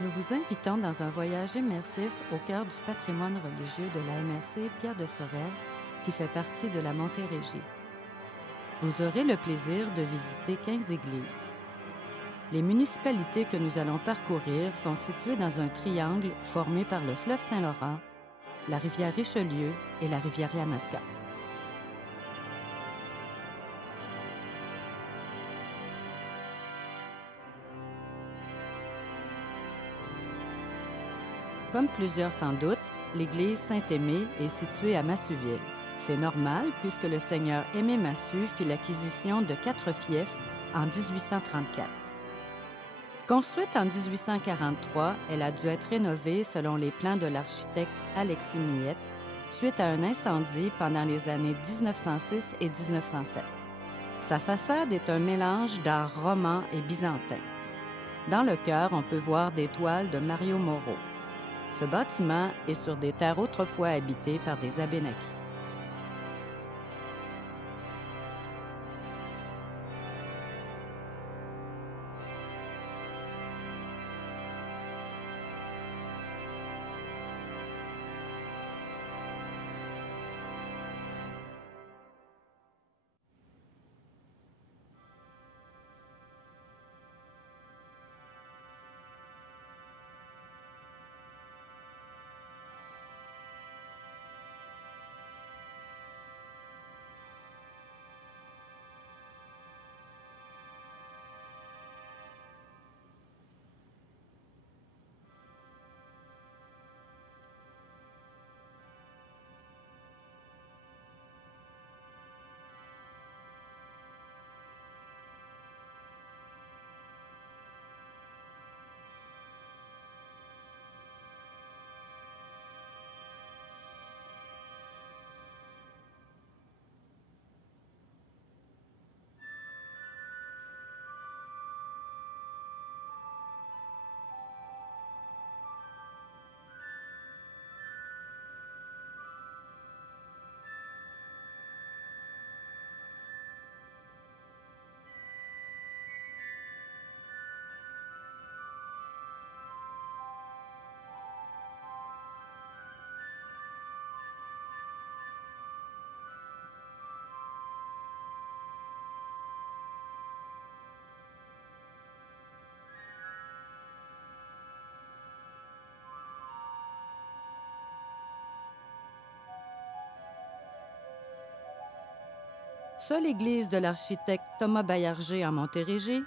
Nous vous invitons dans un voyage immersif au cœur du patrimoine religieux de la MRC Pierre de Sorel, qui fait partie de la Montérégie. Vous aurez le plaisir de visiter 15 églises. Les municipalités que nous allons parcourir sont situées dans un triangle formé par le fleuve Saint-Laurent, la rivière Richelieu et la rivière Yamaska. Comme plusieurs sans doute, l'église Saint-Aimé est située à Massouville. C'est normal puisque le seigneur Aimé Massu fit l'acquisition de 4 fiefs en 1834. Construite en 1843, elle a dû être rénovée selon les plans de l'architecte Alexis Millet suite à un incendie pendant les années 1906 et 1907. Sa façade est un mélange d'art roman et byzantin. Dans le chœur, on peut voir des toiles de Mario Moreau. Ce bâtiment est sur des terres autrefois habitées par des Abénakis. Seule église de l'architecte Thomas Baillarger en Montérégie,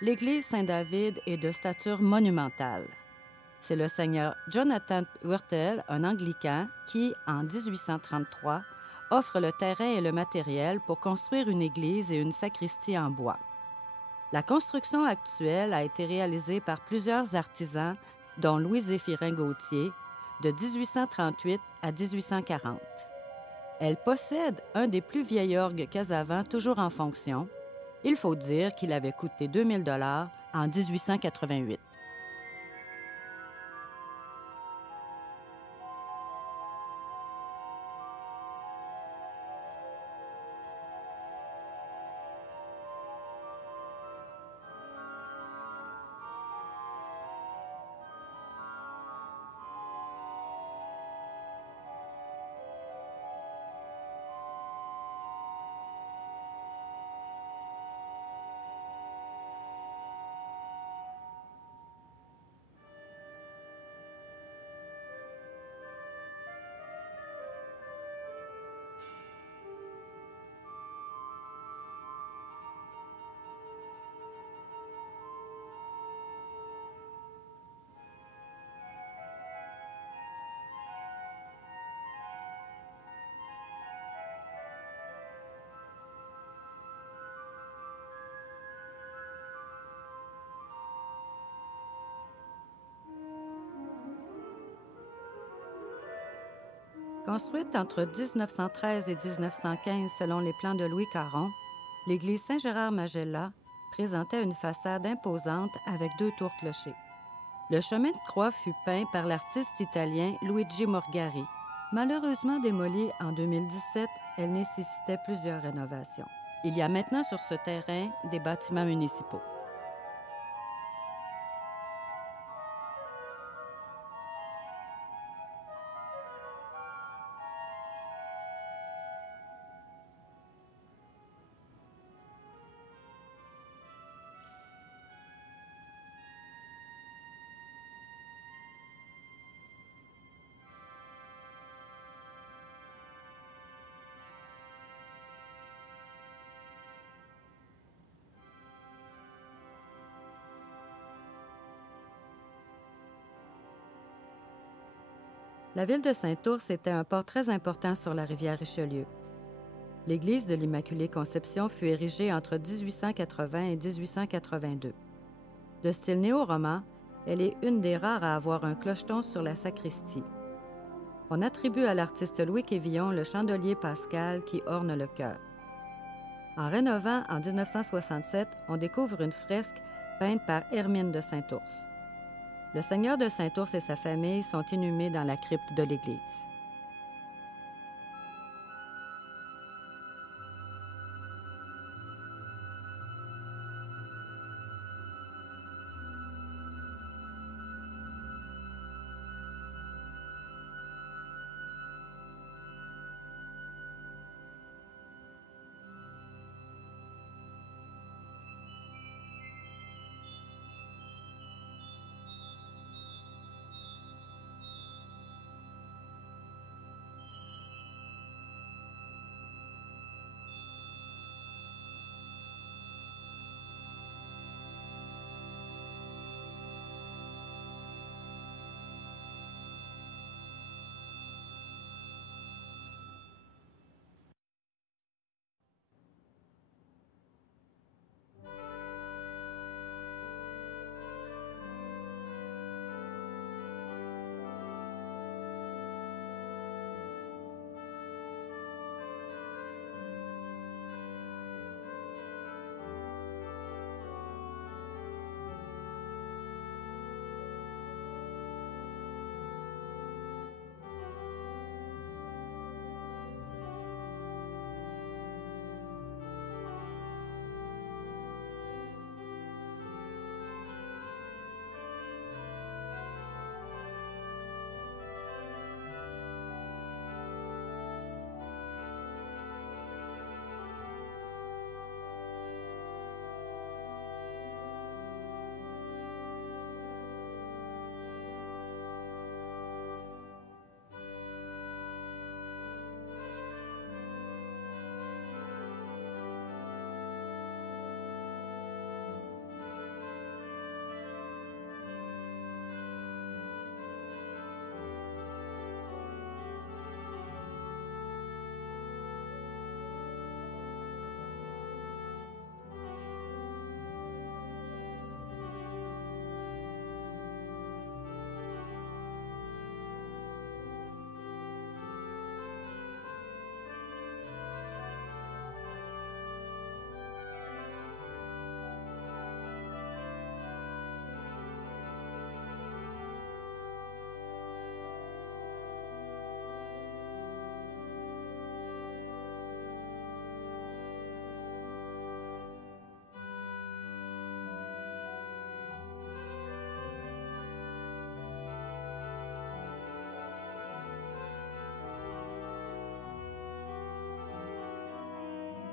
l'église Saint-David est de stature monumentale. C'est le seigneur Jonathan Wurtel, un anglican, qui, en 1833, offre le terrain et le matériel pour construire une église et une sacristie en bois. La construction actuelle a été réalisée par plusieurs artisans, dont Louis-Zéphirin Gauthier, de 1838 à 1840. Elle possède un des plus vieils orgues Casavant toujours en fonction. Il faut dire qu'il avait coûté 2000 $ en 1888. Construite entre 1913 et 1915 selon les plans de Louis Caron, l'église Saint-Gérard-Magella présentait une façade imposante avec 2 tours-clochers. Le chemin de croix fut peint par l'artiste italien Luigi Morgari. Malheureusement démolie en 2017, elle nécessitait plusieurs rénovations. Il y a maintenant sur ce terrain des bâtiments municipaux. La ville de Saint-Ours était un port très important sur la rivière Richelieu. L'église de l'Immaculée Conception fut érigée entre 1880 et 1882. De style néo-roman, elle est une des rares à avoir un clocheton sur la sacristie. On attribue à l'artiste Louis Quévillon le chandelier pascal qui orne le chœur. En rénovant en 1967, on découvre une fresque peinte par Hermine de Saint-Ours. Le seigneur de Saint-Ours et sa famille sont inhumés dans la crypte de l'église.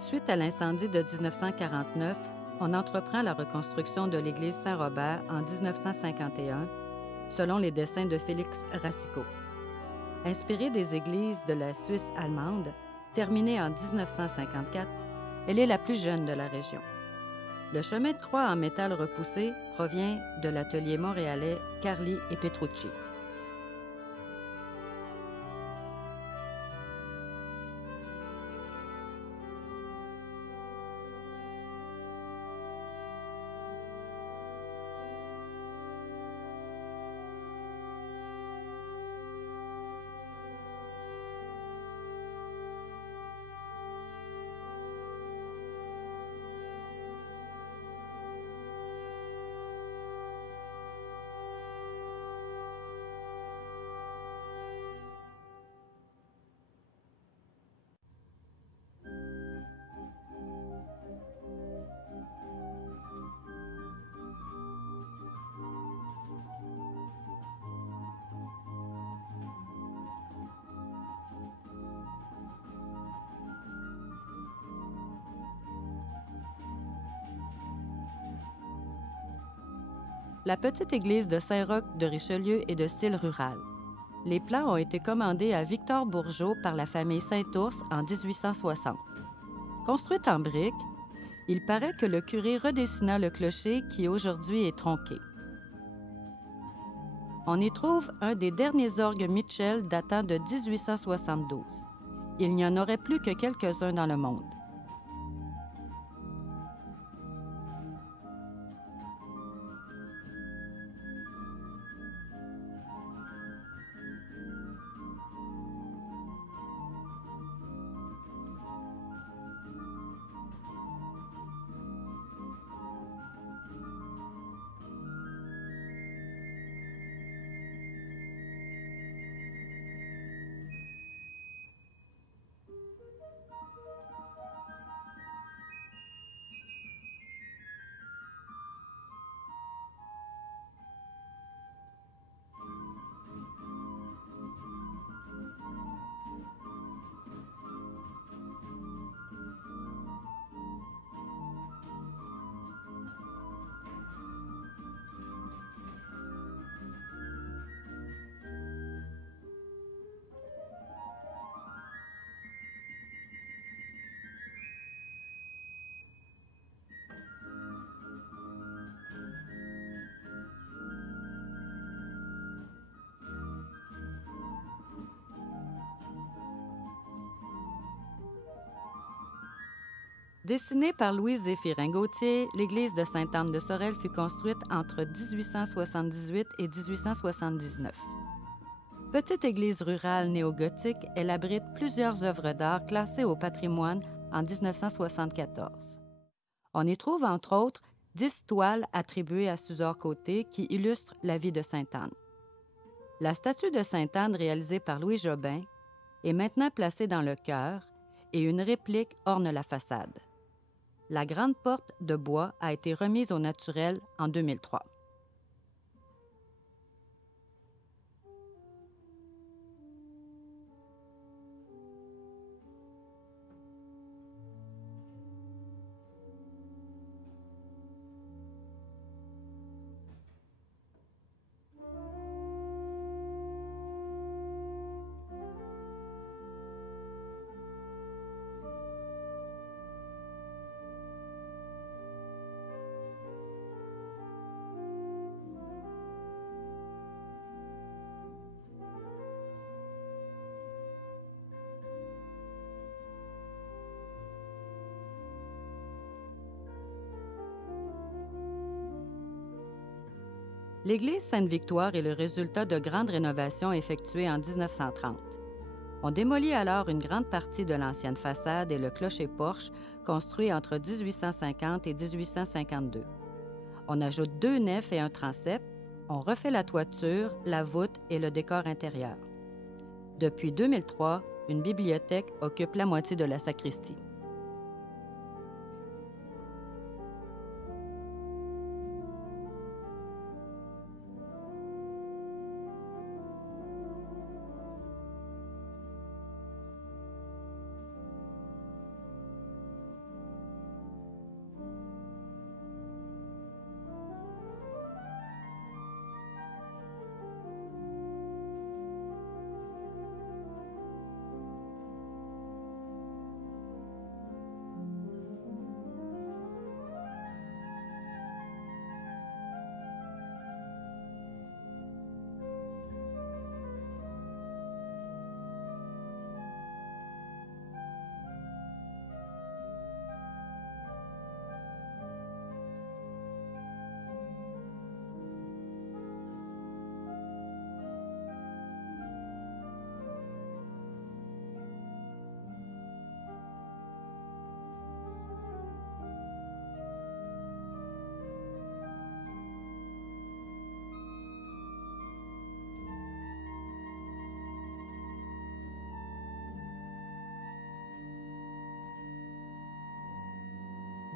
Suite à l'incendie de 1949, on entreprend la reconstruction de l'église Saint-Robert en 1951, selon les dessins de Félix Racicot. Inspirée des églises de la Suisse allemande, terminée en 1954, elle est la plus jeune de la région. Le chemin de croix en métal repoussé provient de l'atelier montréalais Carli et Petrucci. La petite église de Saint-Roch de Richelieu est de style rural. Les plans ont été commandés à Victor Bourgeot par la famille Saint-Ours en 1860. Construite en briques, il paraît que le curé redessina le clocher qui aujourd'hui est tronqué. On y trouve un des derniers orgues Mitchell datant de 1872. Il n'y en aurait plus que quelques-uns dans le monde. Dessinée par Louis-Zéphirin Gauthier, l'église de Sainte-Anne-de-Sorel fut construite entre 1878 et 1879. Petite église rurale néo-gothique, elle abrite plusieurs œuvres d'art classées au patrimoine en 1974. On y trouve entre autres 10 toiles attribuées à Suzor Côté qui illustrent la vie de Sainte-Anne. La statue de Sainte-Anne réalisée par Louis Jobin est maintenant placée dans le chœur et une réplique orne la façade. La grande porte de bois a été remise au naturel en 2003. L'église Sainte-Victoire est le résultat de grandes rénovations effectuées en 1930. On démolit alors une grande partie de l'ancienne façade et le clocher-porche construit entre 1850 et 1852. On ajoute 2 nefs et un transept, on refait la toiture, la voûte et le décor intérieur. Depuis 2003, une bibliothèque occupe la moitié de la sacristie.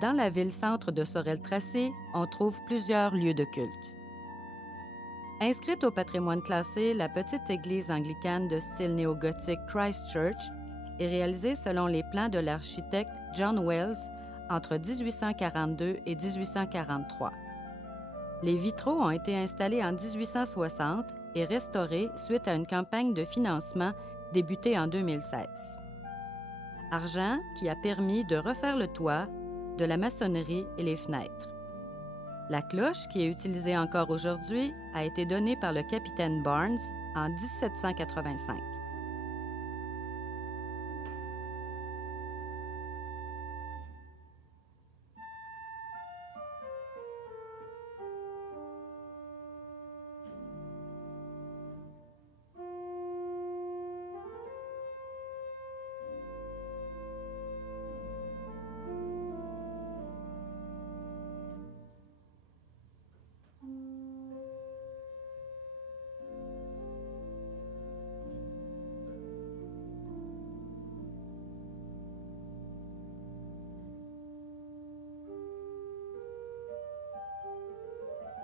Dans la ville-centre de Sorel-Tracé, on trouve plusieurs lieux de culte. Inscrite au patrimoine classé, la petite église anglicane de style néo-gothique Christ Church est réalisée selon les plans de l'architecte John Wells entre 1842 et 1843. Les vitraux ont été installés en 1860 et restaurés suite à une campagne de financement débutée en 2016. Argent qui a permis de refaire le toit, de la maçonnerie et les fenêtres. La cloche, qui est utilisée encore aujourd'hui, a été donnée par le capitaine Barnes en 1785.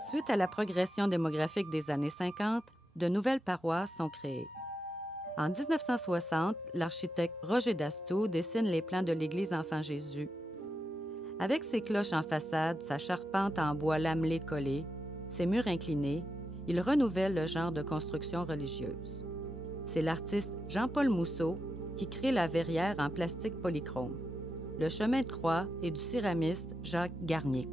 Suite à la progression démographique des années 50, de nouvelles paroisses sont créées. En 1960, l'architecte Roger Dastou dessine les plans de l'église Enfant Jésus. Avec ses cloches en façade, sa charpente en bois lamelé collé, ses murs inclinés, il renouvelle le genre de construction religieuse. C'est l'artiste Jean-Paul Mousseau qui crée la verrière en plastique polychrome, le chemin de croix et du céramiste Jacques Garnier.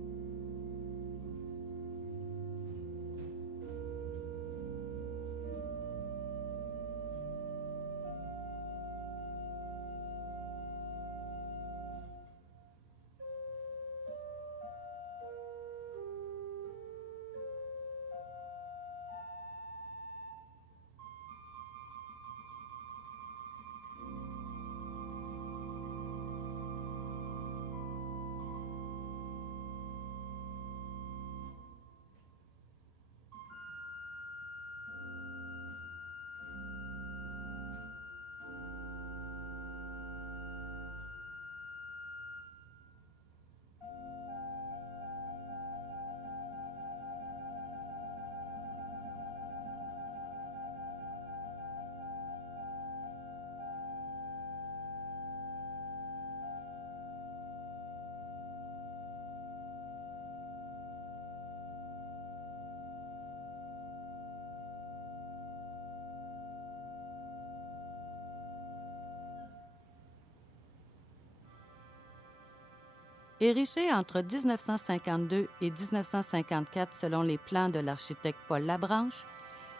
Érigée entre 1952 et 1954 selon les plans de l'architecte Paul Labranche,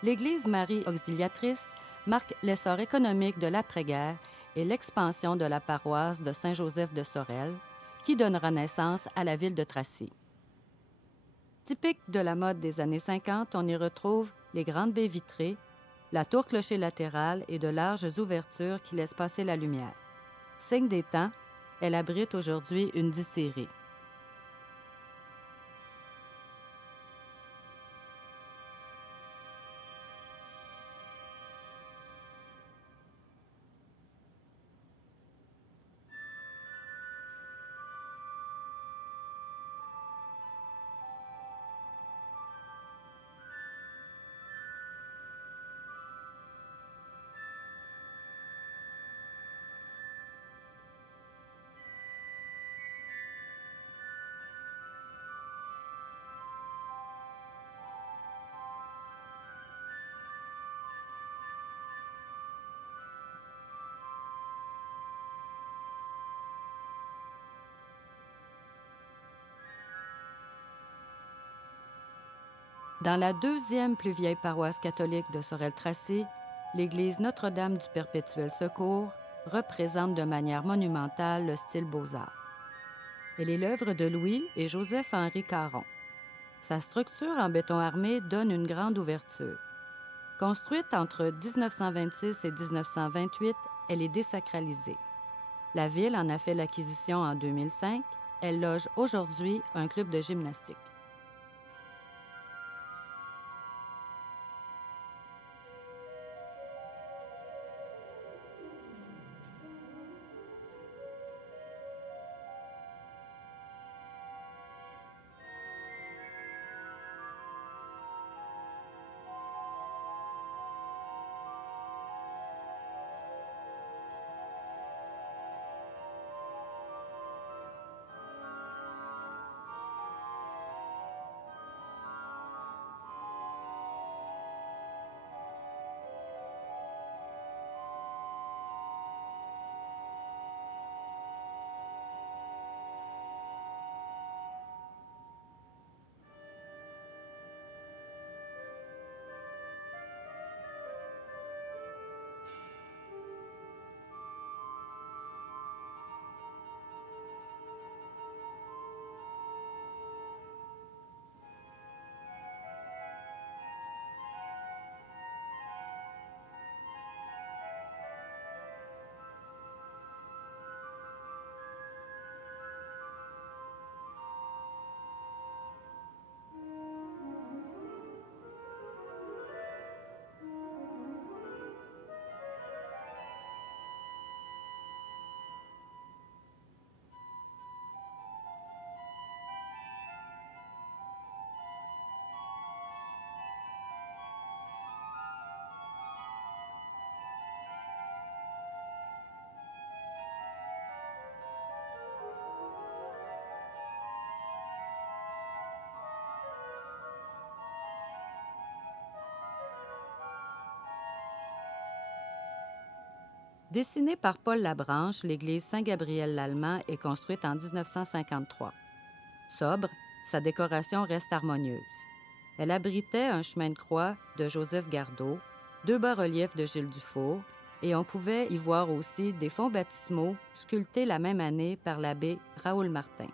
l'église Marie Auxiliatrice marque l'essor économique de l'après-guerre et l'expansion de la paroisse de Saint-Joseph de Sorel, qui donnera naissance à la ville de Tracy. Typique de la mode des années 50, on y retrouve les grandes baies vitrées, la tour-clocher latérale et de larges ouvertures qui laissent passer la lumière. Signe des temps, elle abrite aujourd'hui une distillerie. Dans la deuxième plus vieille paroisse catholique de Sorel-Tracy, l'église Notre-Dame du Perpétuel Secours représente de manière monumentale le style Beaux-Arts. Elle est l'œuvre de Louis et Joseph-Henri Caron. Sa structure en béton armé donne une grande ouverture. Construite entre 1926 et 1928, elle est désacralisée. La ville en a fait l'acquisition en 2005. Elle loge aujourd'hui un club de gymnastique. Dessinée par Paul Labranche, l'église Saint-Gabriel l'Allemand est construite en 1953. Sobre, sa décoration reste harmonieuse. Elle abritait un chemin de croix de Joseph Gardeau, 2 bas-reliefs de Gilles Dufour, et on pouvait y voir aussi des fonds baptismaux sculptés la même année par l'abbé Raoul Martin.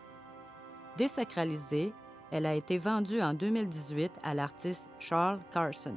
Désacralisée, elle a été vendue en 2018 à l'artiste Charles Carson.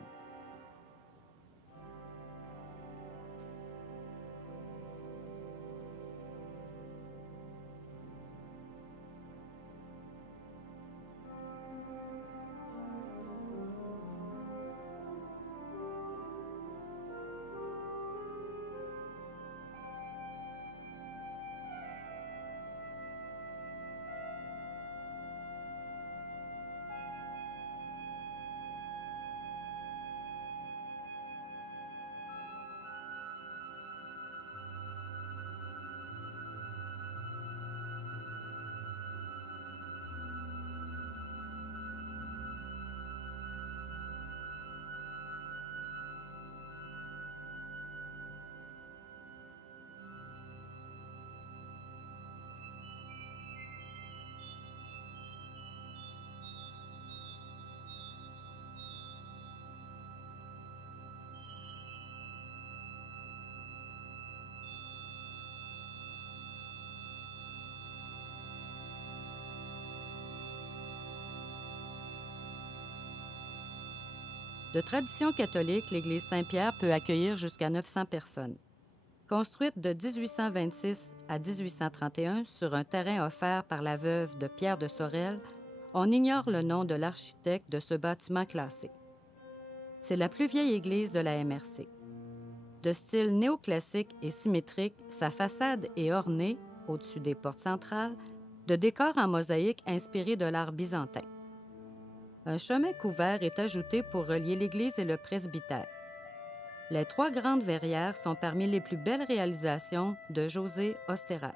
De tradition catholique, l'église Saint-Pierre peut accueillir jusqu'à 900 personnes. Construite de 1826 à 1831 sur un terrain offert par la veuve de Pierre de Sorel, on ignore le nom de l'architecte de ce bâtiment classé. C'est la plus vieille église de la MRC. De style néoclassique et symétrique, sa façade est ornée, au-dessus des portes centrales, de décors en mosaïque inspirés de l'art byzantin. Un chemin couvert est ajouté pour relier l'église et le presbytère. Les 3 grandes verrières sont parmi les plus belles réalisations de José Osterat.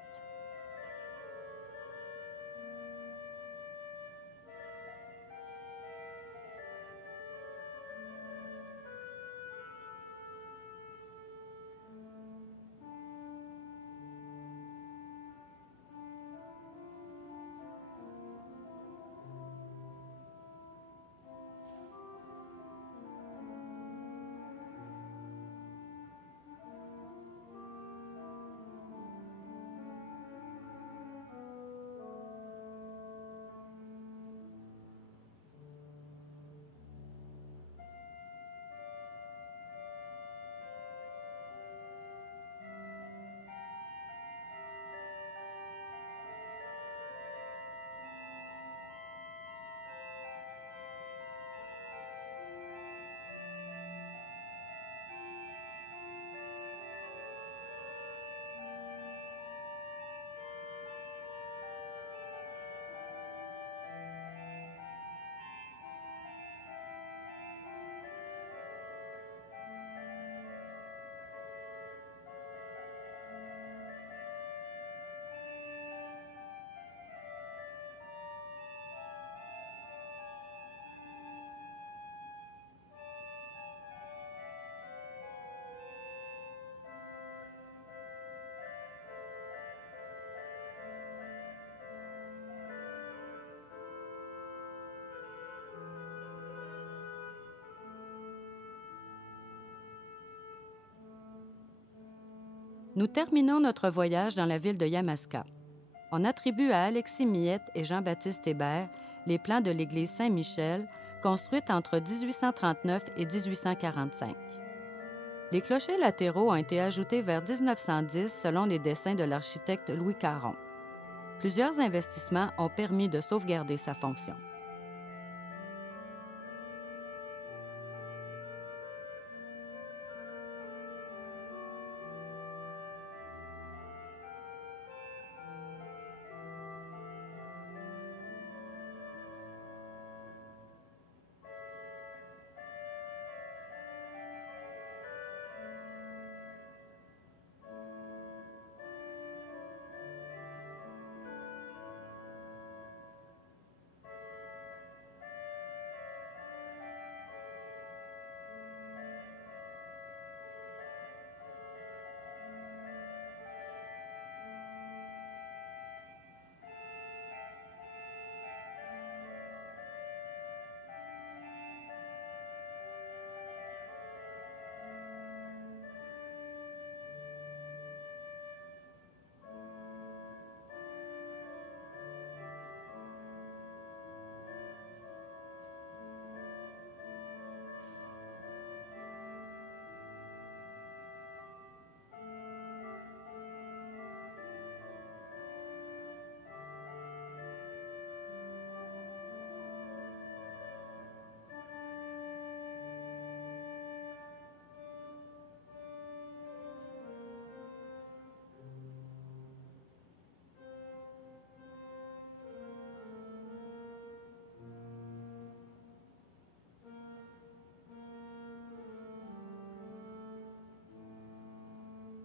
Nous terminons notre voyage dans la ville de Yamaska. On attribue à Alexis Miette et Jean-Baptiste Hébert les plans de l'église Saint-Michel, construite entre 1839 et 1845. Les clochers latéraux ont été ajoutés vers 1910 selon les dessins de l'architecte Louis Caron. Plusieurs investissements ont permis de sauvegarder sa fonction.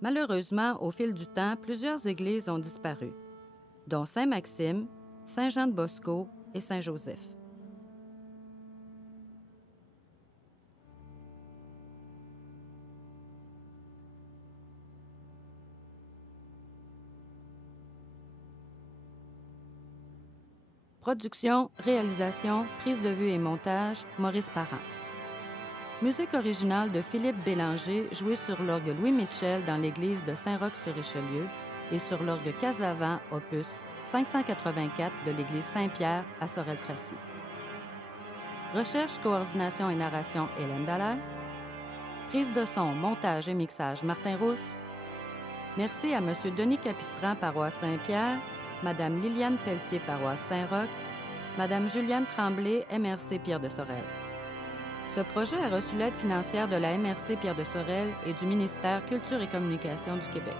Malheureusement, au fil du temps, plusieurs églises ont disparu, dont Saint-Maxime, Saint-Jean-de-Bosco et Saint-Joseph. Production, réalisation, prise de vue et montage, Maurice Parent. Musique originale de Philippe Bélanger, jouée sur l'orgue Louis Mitchell dans l'église de Saint-Roch-sur-Richelieu et sur l'orgue Casavant, opus 584 de l'église Saint-Pierre à Sorel-Tracy. Recherche, coordination et narration, Hélène Dallaire. Prise de son, montage et mixage, Martin Rousse. Merci à M. Denis Capistran, paroisse Saint-Pierre, Mme Liliane Pelletier, paroisse Saint-Roch, Mme Juliane Tremblay, MRC Pierre de Sorel. Ce projet a reçu l'aide financière de la MRC Pierre de Sorel et du ministère Culture et Communication du Québec.